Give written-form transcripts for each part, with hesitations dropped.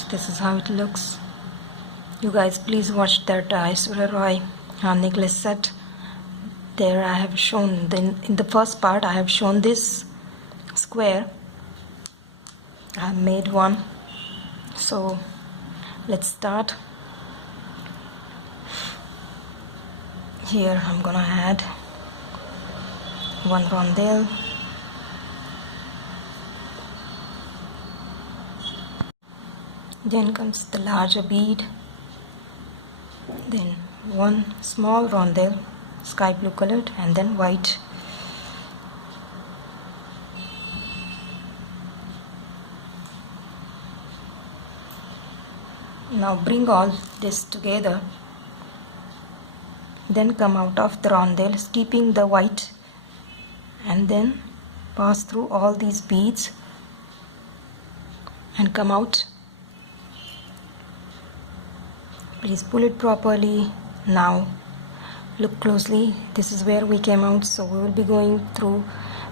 So this is how it looks. You guys please watch that Aishwarya Roy necklace set. There I have shown, in the first part I have shown this square. I have made one. So let's start. Here I'm gonna add one rondelle, then comes the larger bead, then one small rondelle, sky blue colored, and then white. Now bring all this together, then come out of the rondelle keeping the white, and then pass through all these beads and come out. Please pull it properly. Now look closely, this is where we came out, so we will be going through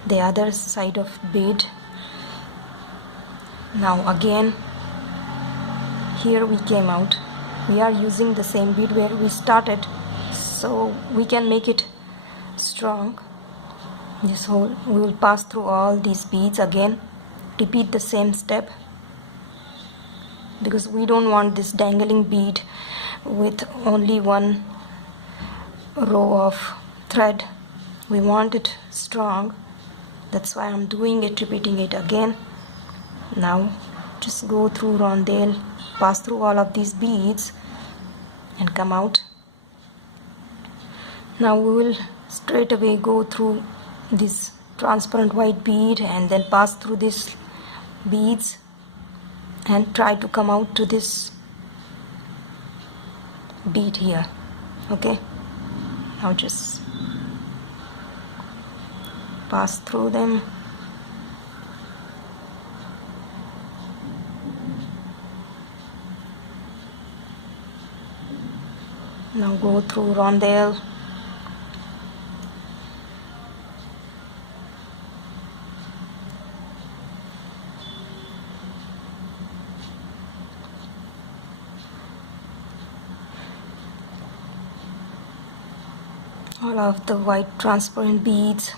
the other side of bead. Now again, here we came out. We are using the same bead where we started, so we can make it strong. This whole, we will pass through all these beads again, repeat the same step, because we don't want this dangling bead with only one row of thread. We want it strong, that's why I'm doing it, repeating it again. Now just go through rondelle, pass through all of these beads and come out. Now we will straight away go through this transparent white bead and then pass through these beads and try to come out to this bead here. Okay, now just pass through them. Now go through rondelle, all of the white transparent beads.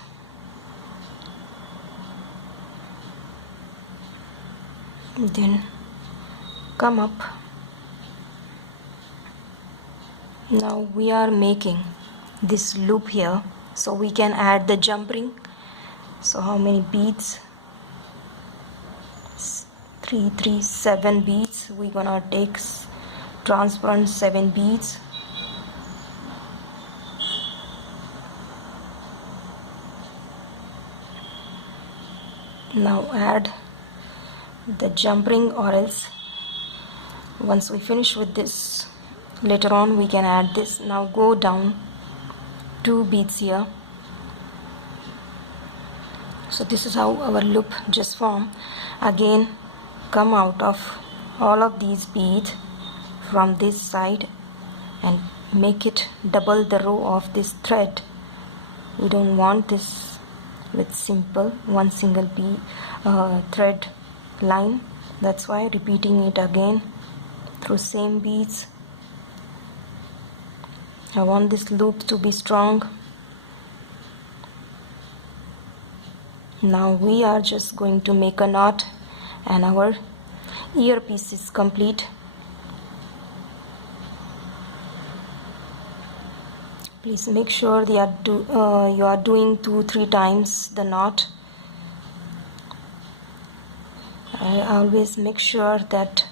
Then come up. Now we are making this loop here, so we can add the jump ring. So how many beads? 7 beads. We're gonna take transparent 7 beads. Now add the jump ring, or else once we finish with this, later on we can add this. Now go down 2 beads here. So this is how our loop just formed. Again come out of all of these beads from this side and make it double the row of this thread. We don't want this with simple one single bead thread line, that's why repeating it again through same beads. I want this loop to be strong. Now we are just going to make a knot and our earpiece is complete. Please make sure you are doing 2-3 times the knot. I always make sure that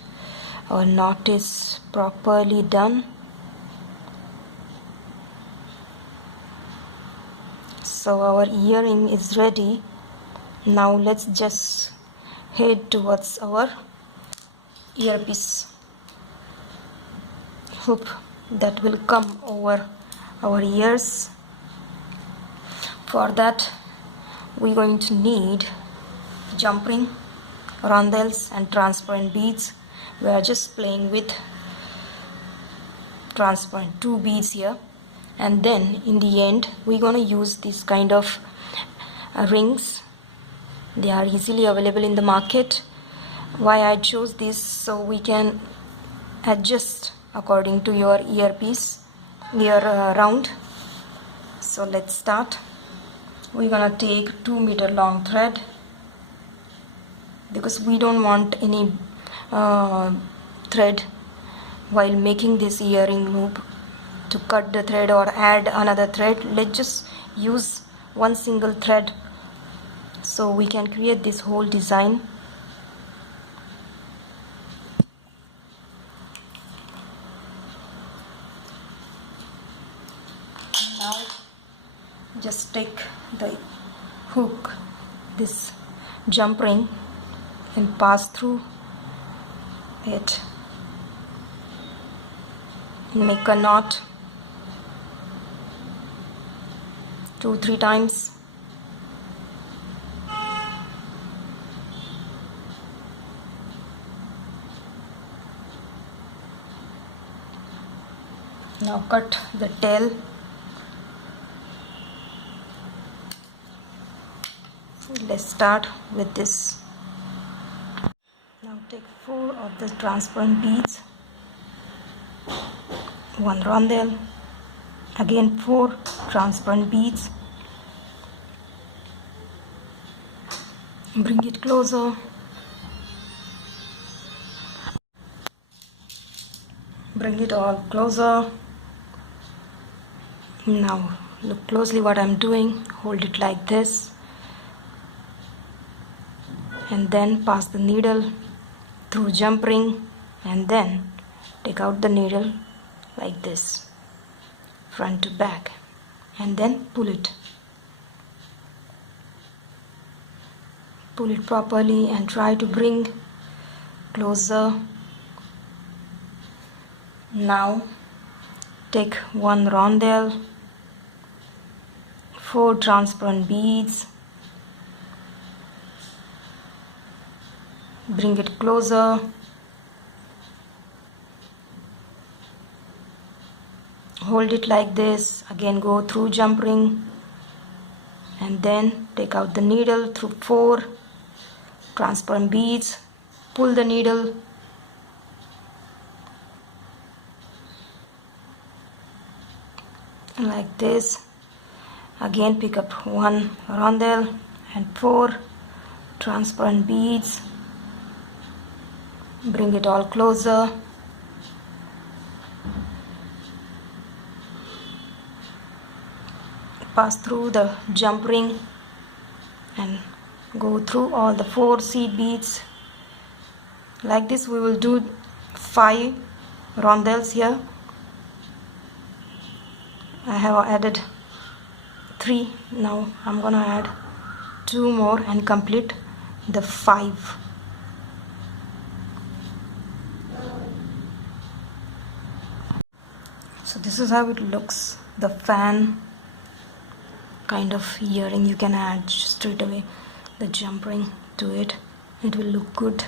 our knot is properly done. So our earring is ready. Now let's just head towards our earpiece hoop that will come over our ears. For that we're going to need jump ring, rondelles and transparent beads. We are just playing with transparent 2 beads here, and then in the end we're gonna use this kind of rings. They are easily available in the market. why I chose this, so we can adjust according to your earpiece, ear round. So let's start. We're gonna take 2-meter long thread because we don't want any thread while making this earring loop to cut the thread or add another thread. Let's just use one single thread so we can create this whole design. Now just take the hook, this jump ring, and pass through it. Make a knot 2-3 times. Now cut the tail. Let's start with this. Now take 4 of the transparent beads, 1 rondelle, again 4 transparent beads. Bring it closer. Bring it all closer. Now look closely what I'm doing. Hold it like this and then pass the needle through jump ring and then take out the needle like this, front to back, and then pull it properly and try to bring closer. Now take 1 rondelle, 4 transparent beads, bring it closer, hold it like this, again go through jump ring and then take out the needle through 4 transparent beads, pull the needle like this, again pick up 1 rondelle and 4 transparent beads, bring it all closer, pass through the jump ring and go through all the 4 seed beads. Like this we will do 5 rondelles here. I have added 3. Now I'm gonna add 2 more and complete the 5. So this is how it looks, the fan kind of earring. You can add straight away the jump ring to it. It will look good.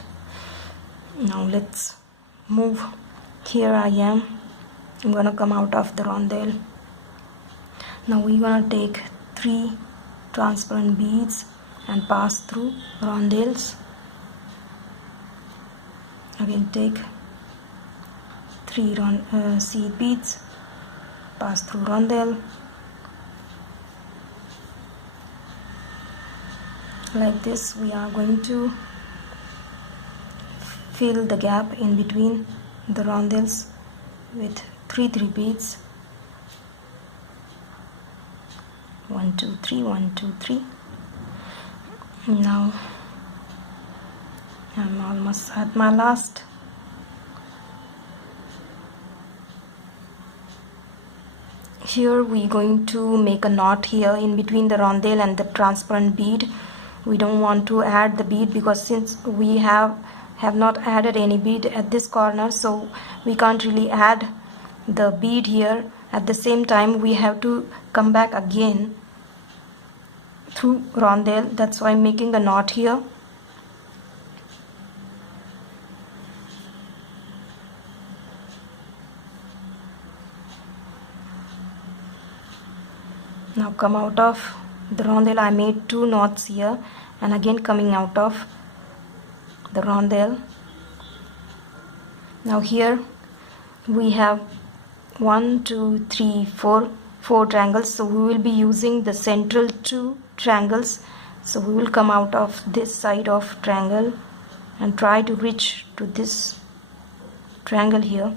Now let's move. Here I am. I'm gonna come out of the rondelle. Now we're gonna take 3 transparent beads and pass through rondelles. Again take 3 seed beads, pass through rondelle like this. We are going to fill the gap in between the rondelles with 3 beads. 1 2 3, 1 2 3. Now I'm almost at my last. Here we're going to make a knot here in between the rondelle and the transparent bead. We don't want to add the bead because since we have not added any bead at this corner, so we can't really add the bead here. At the same time we have to come back again through rondelle. That's why I'm making a knot here. Now come out of the rondelle. I made 2 knots here and again coming out of the rondelle. Now here we have 1 2 3 4 triangles, so we will be using the central 2 triangles. So we will come out of this side of triangle and try to reach to this triangle here.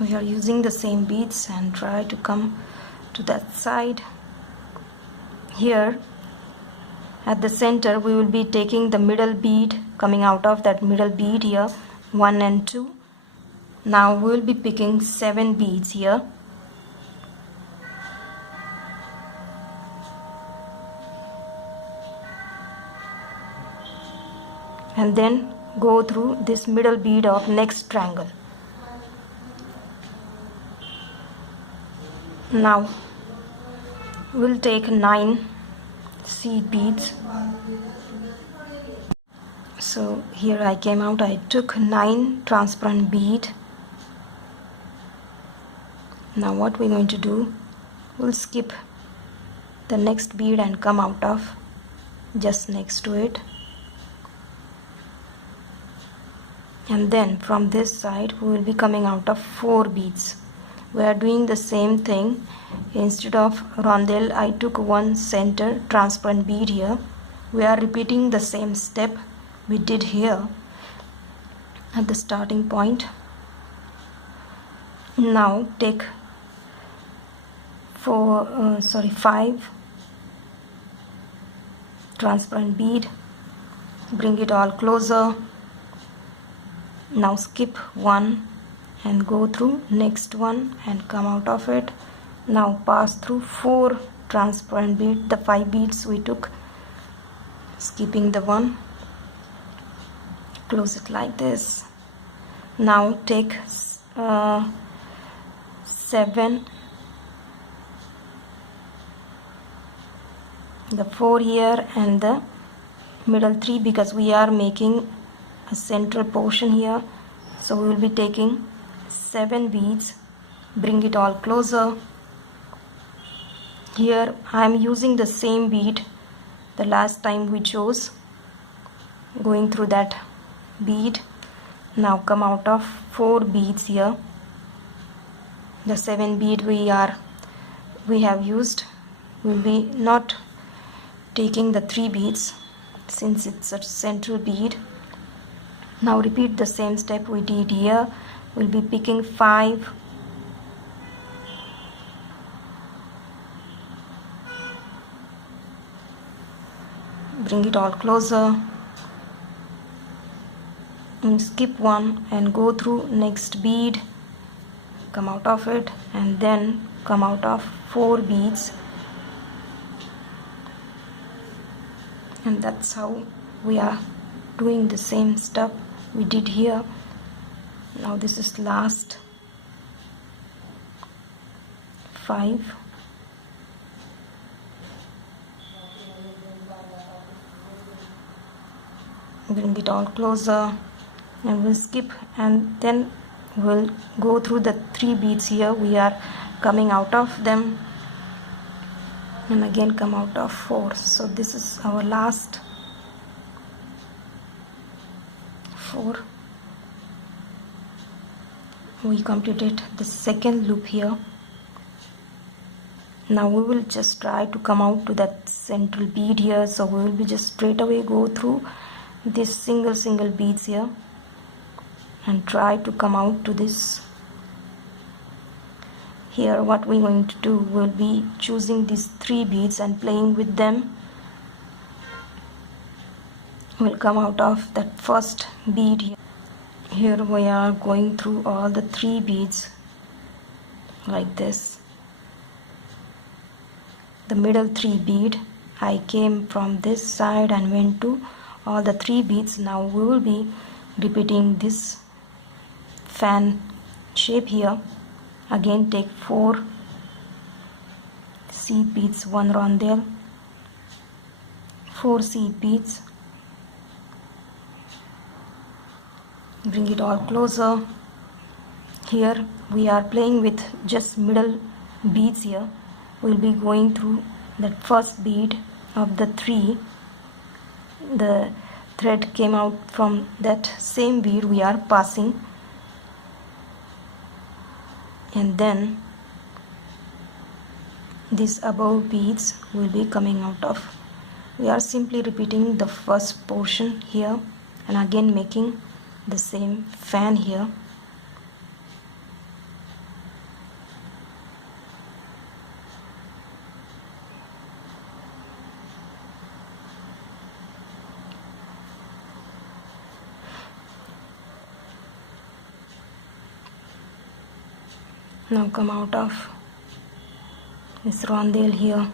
We are using the same beads and try to come to that side. Here at the center we will be taking the middle bead, coming out of that middle bead here, 1 and 2. Now we will be picking 7 beads here. And then go through this middle bead of next triangle. Now we'll take 9 seed beads. So here I came out, I took 9 transparent bead. Now what we're going to do, we'll skip the next bead and come out of just next to it. And then from this side we will be coming out of 4 beads. We are doing the same thing. Instead of rondelle, I took 1 center transparent bead here. We are repeating the same step we did here at the starting point. Now take 5 transparent bead, bring it all closer. Now skip 1 and go through next one and come out of it. Now pass through 4 transparent bead, the 5 beads we took, skipping the 1, close it like this. Now take 7, the 4 here and the middle 3, because we are making a central portion here. So we will be taking 7 beads, bring it all closer. Here I am using the same bead the last time we chose, going through that bead. Now come out of 4 beads here. The 7 bead we have used, will be not taking the 3 beads since it's a central bead. Now repeat the same step we did here. We'll be picking 5, bring it all closer, and skip 1 and go through next bead, come out of it, and then come out of 4 beads. And that's how we are doing the same stuff we did here. Now this is last 5. Bring it all closer and we'll skip, and then we'll go through the 3 beads here. We are coming out of them and again come out of 4. So this is our last 4. We completed the second loop here. Now we will just try to come out to that central bead here. So we will be just straight away go through this single beads here and try to come out to this. Here what we're going to do, will be choosing these 3 beads and playing with them. We'll come out of that first bead here. Here we are going through all the 3 beads like this. The middle 3 bead, I came from this side and went to all the 3 beads. Now we will be repeating this fan shape here. Again take 4 seed beads, 1 rondelle, 4 seed beads, bring it all closer. Here we are playing with just middle beads here. We'll be going through that first bead of the 3, the thread came out from that same bead we are passing, and then these above beads will be coming out of. We are simply repeating the first portion here and again making the same fan here. Now come out of this rondelle here.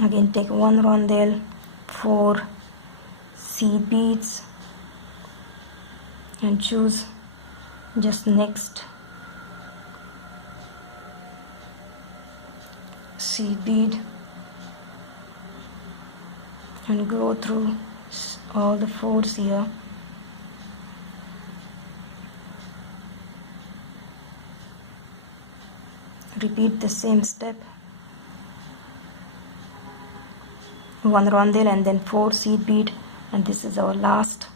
Again take one rondelle, 4 seed beads, and choose just next seed bead and go through all the 4s here. Repeat the same step, 1 rondelle and then 4 seed bead, and this is our last.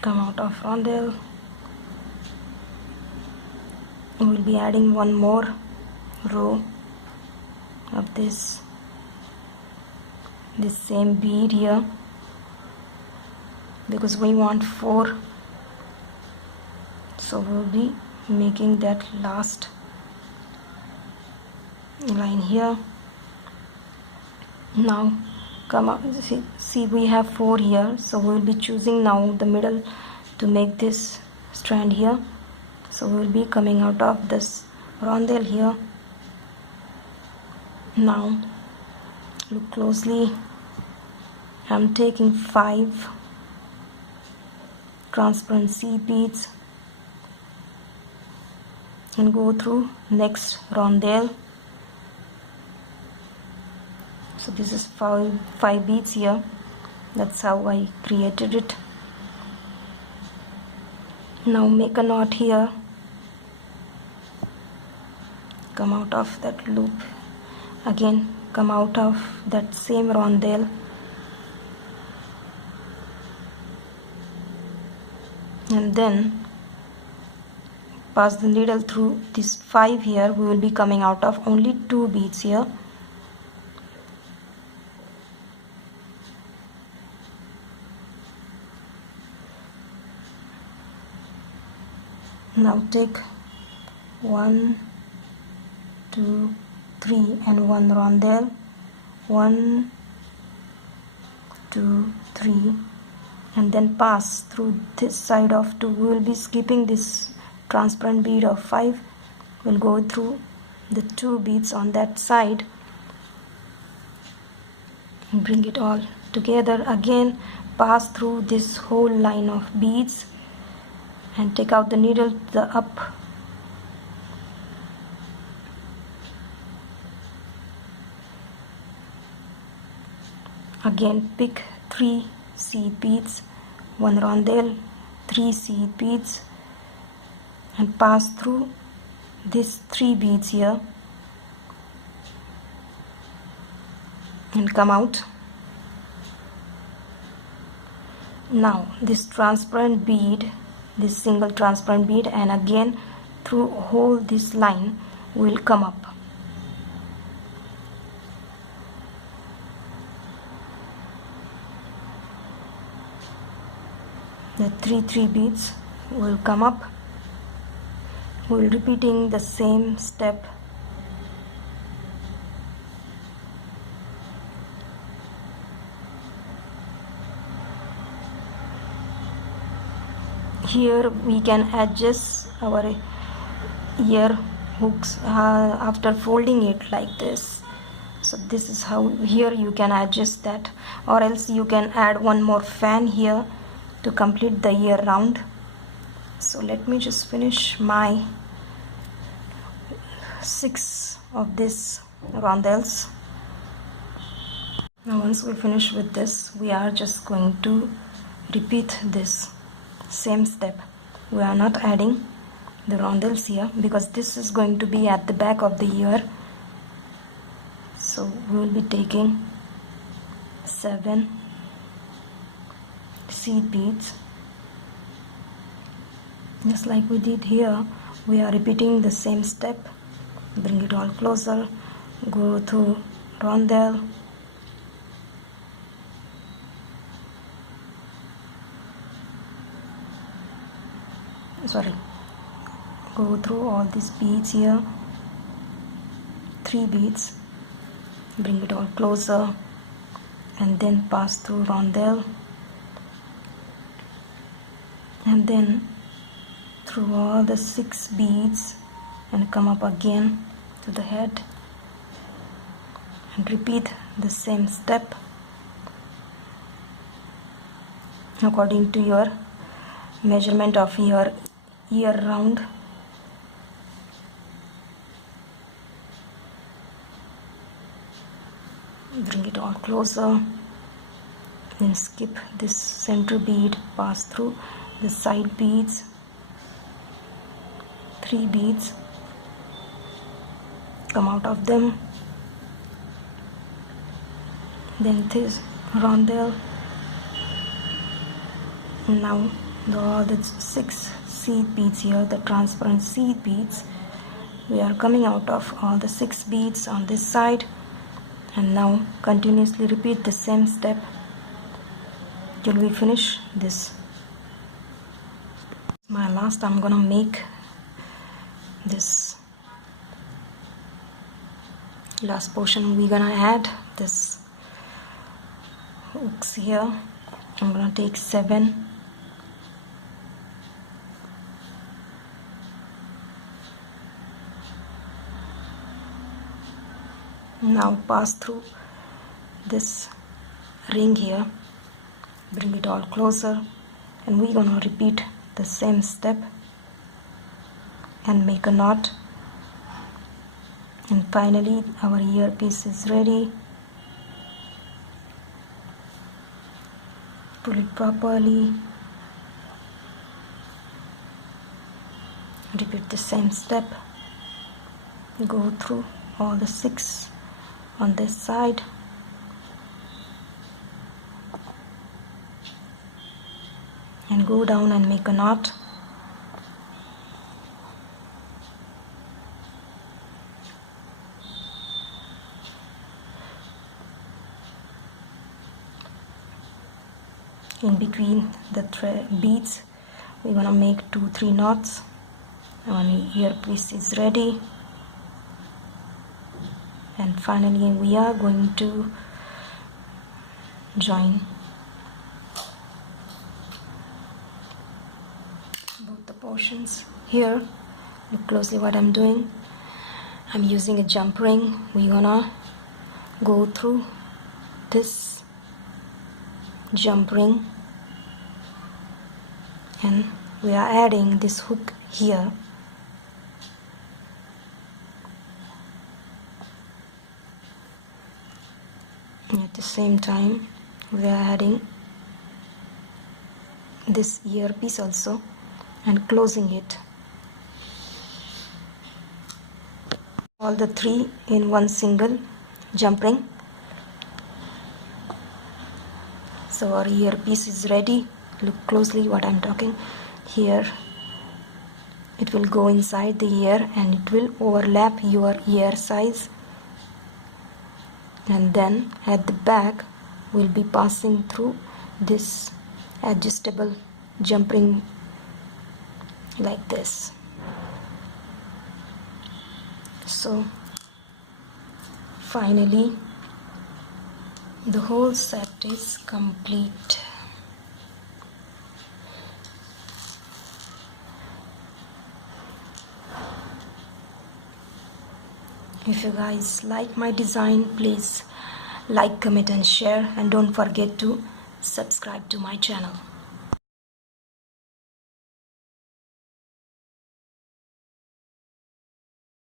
Come out of rondelle. We will be adding one more row of this same bead here, because we want 4, so we'll be making that last line here. Now come up, see we have 4 here, so we'll be choosing now the middle to make this strand here. So we'll be coming out of this rondelle here. Now look closely. I'm taking 5 transparent seed beads and go through next rondelle. So this is 5 beads here. That's how I created it. Now make a knot here. Come out of that loop. Again come out of that same rondelle. And then pass the needle through this 5 here. We will be coming out of only 2 beads here. Now take 1, 2, 3 and 1 rondelle. 1, 2, 3. And then pass through this side of 2. We will be skipping this transparent bead of 5. We'll go through the 2 beads on that side and bring it all together. Again pass through this whole line of beads and take out the needle to the up. Again pick 3 seed beads, 1 rondelle, 3 seed beads, and pass through these 3 beads here and come out. Now this transparent bead, this single transparent bead, and again through whole this line will come up. The 3 beads will come up. We'll repeating the same step. Here we can adjust our ear hooks after folding it like this. So this is how here you can adjust that, or else you can add one more fan here to complete the ear round. So let me just finish my 6 of these rondelles. Now once we finish with this, we are just going to repeat this same step. We are not adding the rondelles here because this is going to be at the back of the ear. So we will be taking 7 seed beads. Just like we did here, we are repeating the same step. Bring it all closer, go to rondelle, go through all these beads here, 3 beads, bring it all closer, and then pass through rondelle, and then through all the 6 beads and come up again to the head and repeat the same step according to your measurement of your ear round. Bring it all closer, then skip this center bead, pass through the side beads, 3 beads, come out of them, then this rondelle. Now all the 6 seed beads here, the transparent seed beads, we are coming out of all the 6 beads on this side, and now continuously repeat the same step till we finish this. My last, I'm gonna make this last portion. We're gonna add this hooks here. I'm gonna take 7. Now pass through this ring here, bring it all closer, and we're gonna repeat the same step and make a knot. And finally our earpiece is ready. Pull it properly, repeat the same step, go through all the 6 on this side, and go down and make a knot. In between the beads, we're gonna make 2-3 knots. Our earpiece is ready. And finally we are going to join both the portions. Here, look closely what I'm doing. I'm using a jump ring. We're gonna go through this jump ring and we are adding this hook here. At the same time we are adding this earpiece also and closing it. All the 3 in one single jump ring. So our earpiece is ready. Look closely what I'm talking. Here it will go inside the ear and it will overlap your ear size. And then at the back we'll be passing through this adjustable jump ring like this. So finally the whole set is complete. If you guys like my design, please like, comment and share, and don't forget to subscribe to my channel.